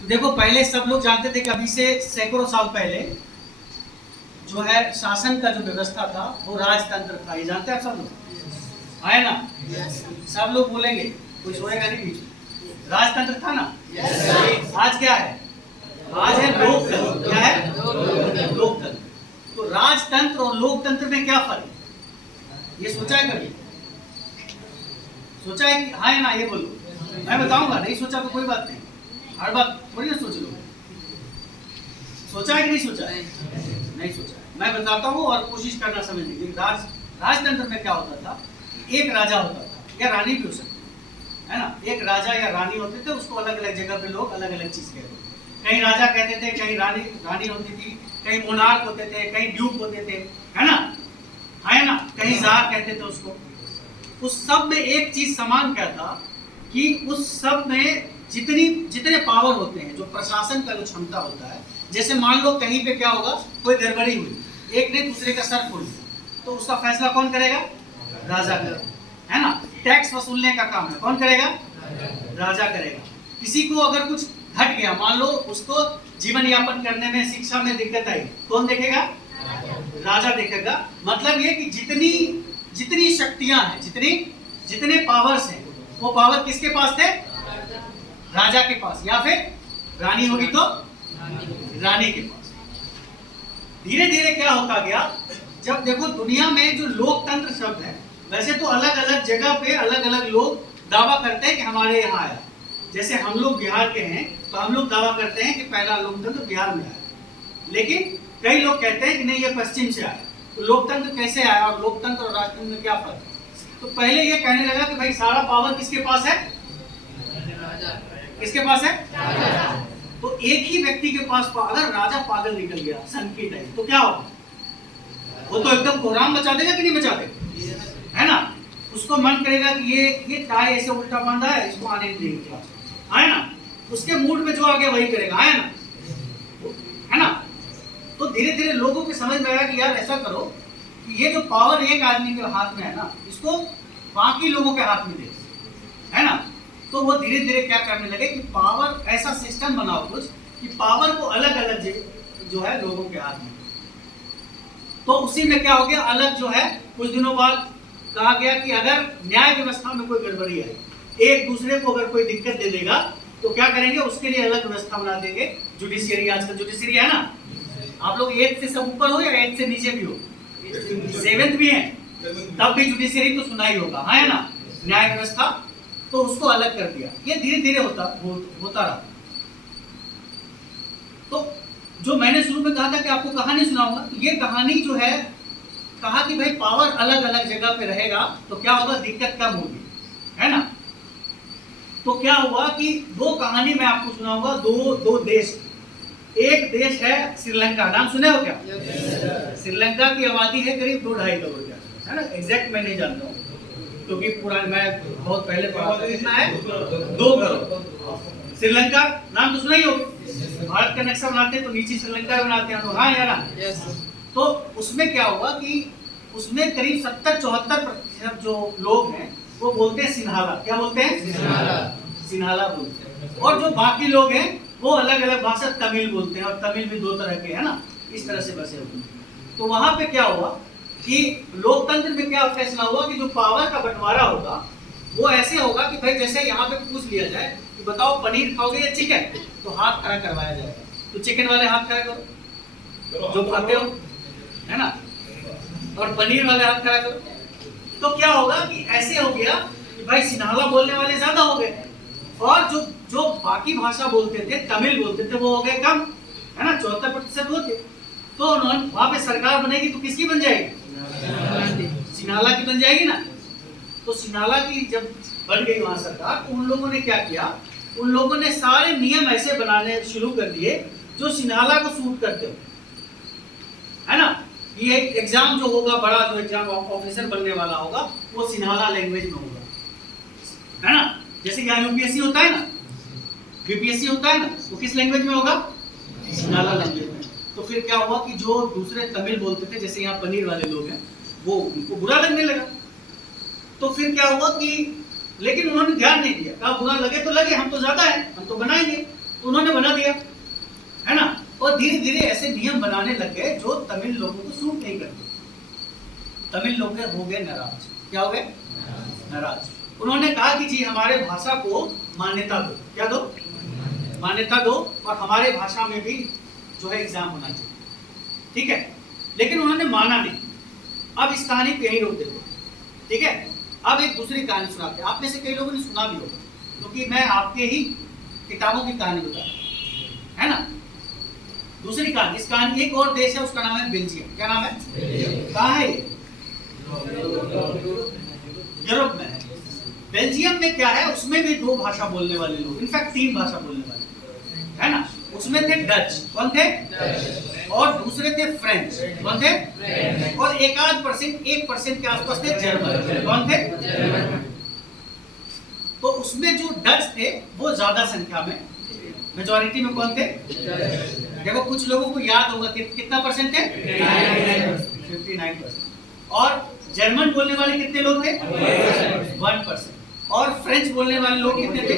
तो देखो, पहले सब लोग जानते थे कि अभी से सैकड़ों साल पहले जो है शासन का जो व्यवस्था था वो राजतंत्र था। ये जानते हैं आप सब लोग, आए ना? सब लोग बोलेंगे, कोई सोएगा नहीं बीच में। राजतंत्र था ना? आज क्या है? आज है लोकतंत्र। क्या है? लोकतंत्र। तो राजतंत्र और लोकतंत्र में क्या फर्क है? ये सोचा है कभी? सोचा है कि हाँ या ना? ये बोलो, मैं बताऊंगा। नहीं सोचा तो कोई बात नहीं, हर बात थोड़ी ना सोच लो। सोचा है कि नहीं सोचा है? नहीं सोचा है। मैं बताता हूँ और कोशिश करना समझने की। राजतंत्र में क्या होता था? एक राजा होता था या रानी भी हो सकती है ना? एक राजा या रानी होते थे, उसको अलग अलग जगह पे लोग अलग अलग चीज कहते थे। कहीं राजा कहते थे, कहीं रानी होती थी, कहीं मोनार्क होते थे, कहीं ड्यूक होते थे, है ना? है ना? कहीं जार कहते थे उसको। उस सब में एक चीज समान क्या था कि उस सब में जितने पावर होते हैं, जो प्रशासन का जो क्षमता होता है, जैसे मान लो कहीं पे क्या होगा, कोई गड़बड़ी हुई, एक ने दूसरे का सर फोड़ दिया, तो उसका फैसला कौन करेगा? राजा करेगा, है ना? टैक्स वसूलने का काम है, कौन करेगा? राजा करेगा। किसी को अगर कुछ घट गया, मान लो उसको जीवन यापन करने में, शिक्षा में दिक्कत आई, कौन देखेगा? राजा देखेगा। मतलब ये कि जितनी शक्तियां हैं, जितने पावर्स हैं, वो पावर किसके पास थे? राजा के पास, या फिर रानी होगी तो रानी के पास। धीरे धीरे क्या होता गया, जब देखो दुनिया में जो लोकतंत्र शब्द है, वैसे तो अलग अलग जगह पे अलग अलग लोग दावा करते हैं कि हमारे यहाँ आया। जैसे हम लोग बिहार के हैं तो हम लोग दावा करते हैं कि पहला लोकतंत्र बिहार में आया, लेकिन कई लोग कहते हैं कि नहीं, ये पश्चिम से आया। तो लोकतंत्र कैसे आया और लोकतंत्र और राजतंत्र में क्या फर्क है? तो पहले ये कहने लगा कि भाई सारा पावर किसके पास है? किसके पास है? तो एक ही व्यक्ति के पास अगर राजा पागल निकल गया सन की टाइम, तो क्या होगा? वो तो एकदम कोहराम मचा देगा कि नहीं मचा देगा, है ना? उसको मन करेगा कि ये टाई ऐसे उल्टा बांधा है, इसको आने नहीं देंगे क्लास, है ना? उसके मूड में जो आ गया वही करेगा, है ना? है ना? तो धीरे धीरे लोगों की समझ में आया कि यार ऐसा करो कि ये जो पावर एक आदमी के हाथ में है ना, इसको बाकी लोगों के हाथ में दे, है ना? तो वो धीरे धीरे क्या करने लगे कि पावर, ऐसा सिस्टम बनाओ कुछ कि पावर को अलग अलग जो है लोगों के हाथ में। तो उसी में क्या हो गया, अलग जो है, कुछ दिनों बाद कहा गया कि अगर न्याय व्यवस्था में कोई गड़बड़ी आई, एक दूसरे को अगर कोई दिक्कत दे देगा, तो क्या करेंगे? उसके लिए अलग व्यवस्था बना देंगे। जुडिशियरी, आजकल जुडिशियरी है ना, आप लोग 8 से सब ऊपर हो या 8 से नीचे भी हो, 7th भी है, तब भी जुडिशियरी तो सुना ही होगा, है ना? न्याय व्यवस्था, तो उसको अलग कर दिया। ये धीरे धीरे होता रहा। तो जो मैंने शुरू में कहा था कि आपको कहानी सुनाऊंगा, ये कहानी जो है, कहा कि भाई पावर अलग अलग जगह पे रहेगा तो क्या होगा, दिक्कत कम होगी, है ना? तो क्या हुआ कि दो कहानी मैं आपको सुनाऊंगा, दो देश। एक देश है श्रीलंका, नाम सुने हो क्या? श्रीलंका की आबादी है करीब 2-2.5 करोड़ के, है ना? एग्जैक्ट मैं नहीं जानता हूँ क्योंकि पुराना, मैं बहुत पहले पढ़ा था। कितना है? 2 करोड़। श्रीलंका नाम तो सुना ही होगा। भारत का नक्शा बनाते हैं तो नीचे श्रीलंका बनाते हैं, तो हाँ या ना? तो उसमें क्या हुआ कि उसमें करीब 70-74% जो लोग हैं वो बोलते हैं सिन्हाला। क्या बोलते हैं? सिन्हाला बोलते हैं। और जो बाकी लोग हैं वो अलग अलग भाषा, तमिल बोलते हैं, और तमिल भी 2 तरह के, है ना? इस तरह से बसे हुए हैं। तो वहां पे क्या हुआ कि लोकतंत्र में क्या फैसला हुआ कि जो पावर का बंटवारा होगा वो ऐसे होगा कि भाई जैसे यहाँ पे पूछ लिया जाए कि बताओ पनीर खाओगे या चिकन, तो हाथ खड़ा करवाया जाएगा। तो चिकन वाले हाथ खड़ा करो जो खाते हो, है ना? और पनीर वाले हाथ खड़ा करो। तो क्या होगा कि ऐसे हो गया कि भाई सिन्हाला बोलने वाले ज्यादा हो गए, और जो बाकी भाषा बोलते थे, तमिल बोलते थे, वो हो गए कम, है ना? 74% होते। तो वहां पे सरकार बनेगी तो किसकी बन जाएगी? सिन्हाला की बन जाएगी ना। तो सिन्हाला की जब बन गई वहां सरकार, तो उन लोगों ने क्या किया, उन लोगों ने सारे नियम ऐसे बनाने शुरू कर दिए जो सिन्हाला को सूट करते हो, है ना? ये एग्जाम जो होगा, बड़ा जो एग्जाम ऑफिसर बनने वाला होगा, वो सिन्हाला लैंग्वेज में होगा, है ना? जैसे यहाँ यूपीएससी होता है ना, बीपीएससी होता है ना, वो किस लैंग्वेज में होगा? सिन्हाला लैंग्वेज में। तो फिर क्या हुआ कि जो दूसरे तमिल बोलते थे, जैसे यहाँ पनीर वाले लोग हैं, वो उनको बुरा लगने लगा। तो फिर क्या हुआ कि, लेकिन उन्होंने ध्यान नहीं दिया, कहा बुरा लगे तो लगे, हम तो ज्यादा है, हम तो बनाएंगे। तो उन्होंने बना धीरे धीरे ऐसे नियम बनाने लग गए जो तमिल लोगों को सूट नहीं करते। तमिल लोग हो गए नाराज। क्या हो गए? नाराज। उन्होंने कहा कि जी हमारे भाषा को मान्यता दो। क्या दो? मान्यता दो, और हमारे भाषा में भी जो है एग्जाम होना चाहिए। ठीक है, लेकिन उन्होंने माना नहीं। अब इस कहानी को यही रोक देते, ठीक है। अब एक दूसरी कहानी सुनाते हैं। आप में से कई लोगों ने सुना भी होगा, क्योंकि मैं आपके ही किताबों की कहानी बता रहा हूं, है ना। दूसरी कहानी, इस कहानी एक और देश है, उसका नाम है बेल्जियम। क्या नाम है? कहाँ है ये? यूरोप में है। बेल्जियम में क्या है, उसमें भी 2 भाषा बोलने वाले लोग, इनफैक्ट 3 भाषा बोलने वाले, है ना। उसमें थे डच। कौन थे? और दूसरे थे फ्रेंच। कौन थे? और 1% के आसपास थे जर्मन। कौन थे? तो उसमें जो डच थे वो ज्यादा संख्या में, मेजॉरिटी में कौन थे? देखो कुछ लोगों को याद होगा कि कितना परसेंट थे? 59%। और जर्मन बोलने वाले कितने लोग थे? 1%। और फ्रेंच बोलने वाले लोग कितने थे?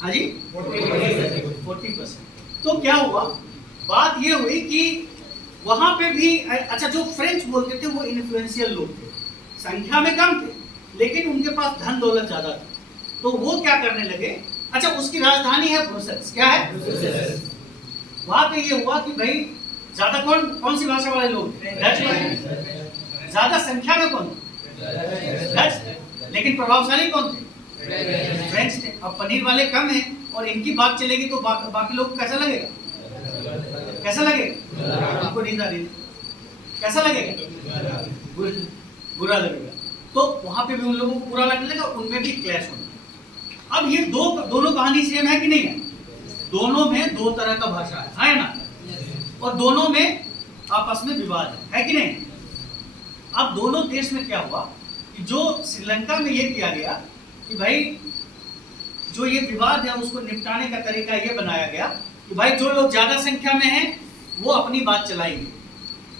हाँ जी, 40%। तो क्या हुआ, बात ये हुई कि वहां पे भी अच्छा, जो फ्रेंच बोलते थे वो इन्फ्लुएंशियल लोग थे, संख्या में कम थे, लेकिन उनके पास धन दौलत ज्यादा था। तो वो क्या करने लगे, अच्छा उसकी राजधानी है ब्रुसेल्स। क्या है? वहां पे ये हुआ कि भाई ज्यादा कौन सी भाषा वाले लोग? डच वाले। ज्यादा संख्या में कौन? डच। लेकिन प्रभावशाली कौन थे? फ्रेंच थे। अब पनीर वाले कम हैं और इनकी बात चलेगी तो बाकी लोग कैसा लगेगा? कैसा लगेगा? उनको नींद आ रही है, कैसा लगेगा? बुरा लगेगा। तो वहां पे भी उन लोगों को बुरा लगने लगा, उनमें भी क्लैश होना। अब ये दोनों कहानी सेम है कि नहीं है? दोनों में 2 तरह का भाषा है ना, और दोनों में आपस में विवाद है कि नहीं। अब दोनों देश में क्या हुआ कि जो श्रीलंका में ये किया गया कि भाई जो ये विवाद है उसको निपटाने का तरीका ये बनाया गया कि भाई जो लोग ज्यादा संख्या में हैं वो अपनी बात चलाएंगे,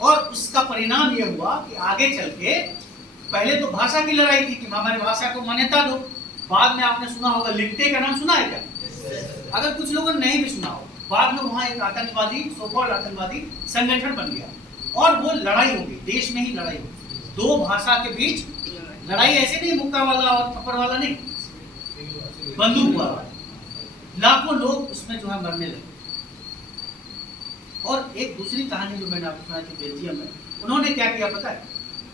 और उसका परिणाम ये हुआ कि आगे चल के पहले तो भाषा की लड़ाई थी कि हमारी भाषा को मान्यता दो। बाद में आपने सुना होगा लिट्टे का नाम सुना है क्या? अगर कुछ लोगों ने नहीं भी सुना हो, बाद में वहां एक आतंकवादी, सो-कॉल्ड आतंकवादी संगठन बन गया और वो लड़ाई हो गई, देश में ही लड़ाई हो गई। 2 भाषा के बीच लड़ाई, ऐसे नहीं मुक्का वाला और थप्पड़ वाला नहीं, बंदूक वाला। लाखों लोग उसमें जो है मरने लगे। और एक दूसरी कहानी जो मैंने आपको सुनाई थी बेल्जियम में, उन्होंने क्या किया पता है?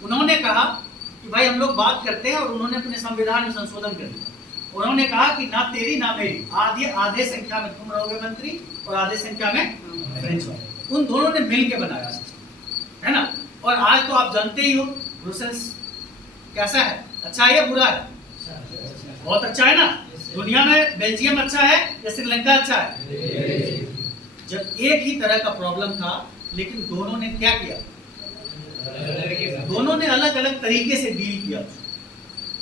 उन्होंने कहा कि भाई हम लोग बात करते हैं, और उन्होंने अपने संविधान में संशोधन कर दिया। उन्होंने कहा कि ना तेरी ना मेरी, आधे संख्या में तुम रहोगे मंत्री और आधे संख्या में फ्रेंच वाले। उन दोनों ने मिल के बनाया है ना। और आज तो आप जानते ही हो ब्रुसेल्स कैसा है, अच्छा है या बुरा है? बहुत अच्छा है ना। दुनिया में बेल्जियम अच्छा है या श्रीलंका अच्छा है? जब एक ही तरह का प्रॉब्लम था, लेकिन दोनों ने क्या किया? दोनों ने अलग अलग तरीके से डील किया।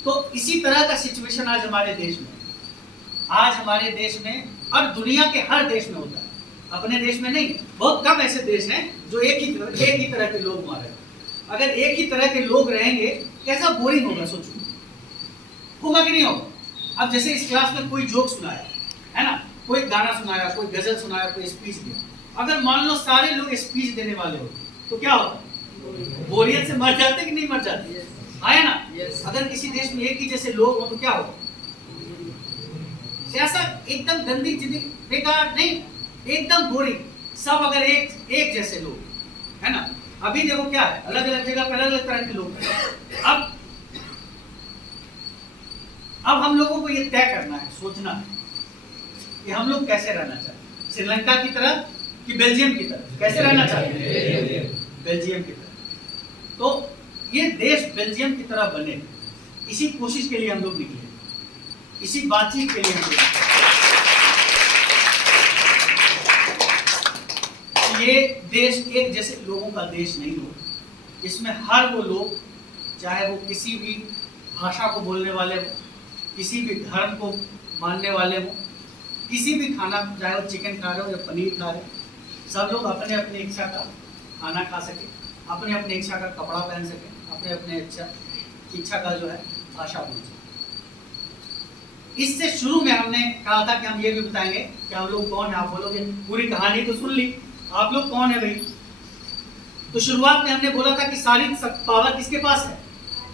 तो इसी तरह का सिचुएशन आज हमारे देश में, और दुनिया के हर देश में होता है, अपने देश में नहीं। बहुत कम ऐसे देश हैं जो एक ही तरह के लोग वहां रहे। अगर एक ही तरह के लोग रहेंगे कैसा बोरिंग होगा, सोचो, होगा कि नहीं होगा? अब जैसे इस क्लास में कोई जोक सुनाया है ना, कोई गाना सुनाया, कोई गजल सुनाया, कोई स्पीच दिया। अगर मान लो सारे लोग स्पीच देने वाले हो तो क्या होता? बोरियत से मर जाते कि नहीं मर जाते? आया ना। अगर किसी देश में एक ही जैसे लोग हो तो क्या होगा? ऐसा एकदम गंदी जिंदगी, बेकार नहीं, एकदम बोरिंग। सब अगर एक जैसे लोग, है ना। अभी देखो क्या है, अलग अलग जगह पर अलग अलग तरह के लोग हैं। अब हम लोगों को ये तय करना है, सोचना है कि हम लोग कैसे रहना चाहते हैं, श्रीलंका की तरह कि बेल्जियम की तरह? कैसे रहना चाहते हैं? बेल्जियम की तरह। तो ये देश बेल्जियम की तरह बने, इसी कोशिश के लिए हम लोग निकले, इसी बातचीत के लिए हम लोग। ये देश एक जैसे लोगों का देश नहीं हो, इसमें हर वो लोग, चाहे वो किसी भी भाषा को बोलने वाले हो, किसी भी धर्म को मानने वाले हो, किसी भी खाना, चाहे वो चिकन खा रहे हो या पनीर खा रहे हो, सब लोग अपने अपने इच्छा का खाना खा सके, अपने अपने इच्छा का कपड़ा पहन सके, अपने अपने इच्छा का जो है भाषा बोल सके। इससे शुरू में हमने कहा था कि हम ये भी बताएंगे कि हम लोग कौन है। आप बोलोगे पूरी कहानी तो सुन ली, आप लोग कौन है भाई? तो शुरुआत में हमने बोला था कि सारी पावर किसके पास है?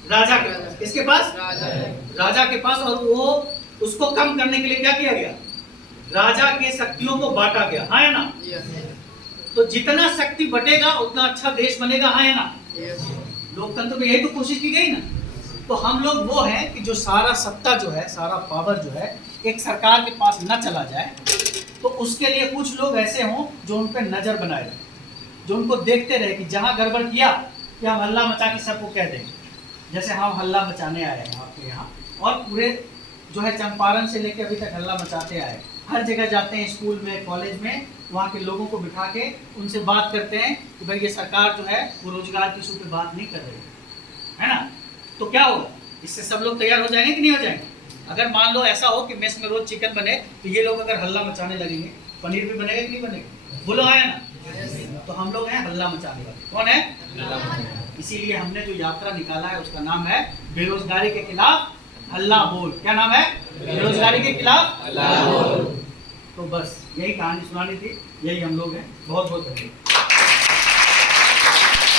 राजा के पास। किसके पास? राजा के पास। और वो उसको कम करने के लिए क्या किया गया? राजा के शक्तियों को बांटा गया, हाँ है ना? तो जितना शक्ति बटेगा उतना अच्छा देश बनेगा, हाँ है ना? लोकतंत्र में यही तो कोशिश की गई ना। तो हम लोग वो हैं कि जो सारा सत्ता जो है, सारा पावर जो है एक सरकार के पास न चला जाए, तो उसके लिए कुछ लोग ऐसे हों जो उन पर नजर बनाए रहे, जो उनको देखते रहे कि जहां गड़बड़ किया कि हम हल्ला मचा के सबको कह देंगे। जैसे हम हल्ला मचाने आए हैं आपके यहाँ, और पूरे जो है चंपारण से लेकर अभी तक हल्ला मचाते आए। हर जगह जाते हैं, स्कूल में, कॉलेज में, वहाँ के लोगों को बिठा के उनसे बात करते हैं कि भाई ये सरकार जो है वो रोजगार की इशू पे बात नहीं कर रही है ना। तो क्या होगा? इससे सब लोग तैयार हो जाएंगे कि नहीं हो जाएंगे? अगर मान लो ऐसा हो कि मेस में रोज चिकन बने, तो ये लोग अगर हल्ला मचाने लगेंगे, पनीर भी बनेगा कि नहीं बनेगा? बोलो आया ना। तो हम लोग हैं हल्ला मचाने वाले। कौन है? इसीलिए हमने जो यात्रा निकाला है उसका नाम है बेरोजगारी के खिलाफ हल्ला बोल। क्या नाम है? बेरोजगारी के खिलाफ हल्ला बोल। तो बस यही कहानी सुनानी थी, यही हम लोग हैं। बहुत बहुत धन्यवाद।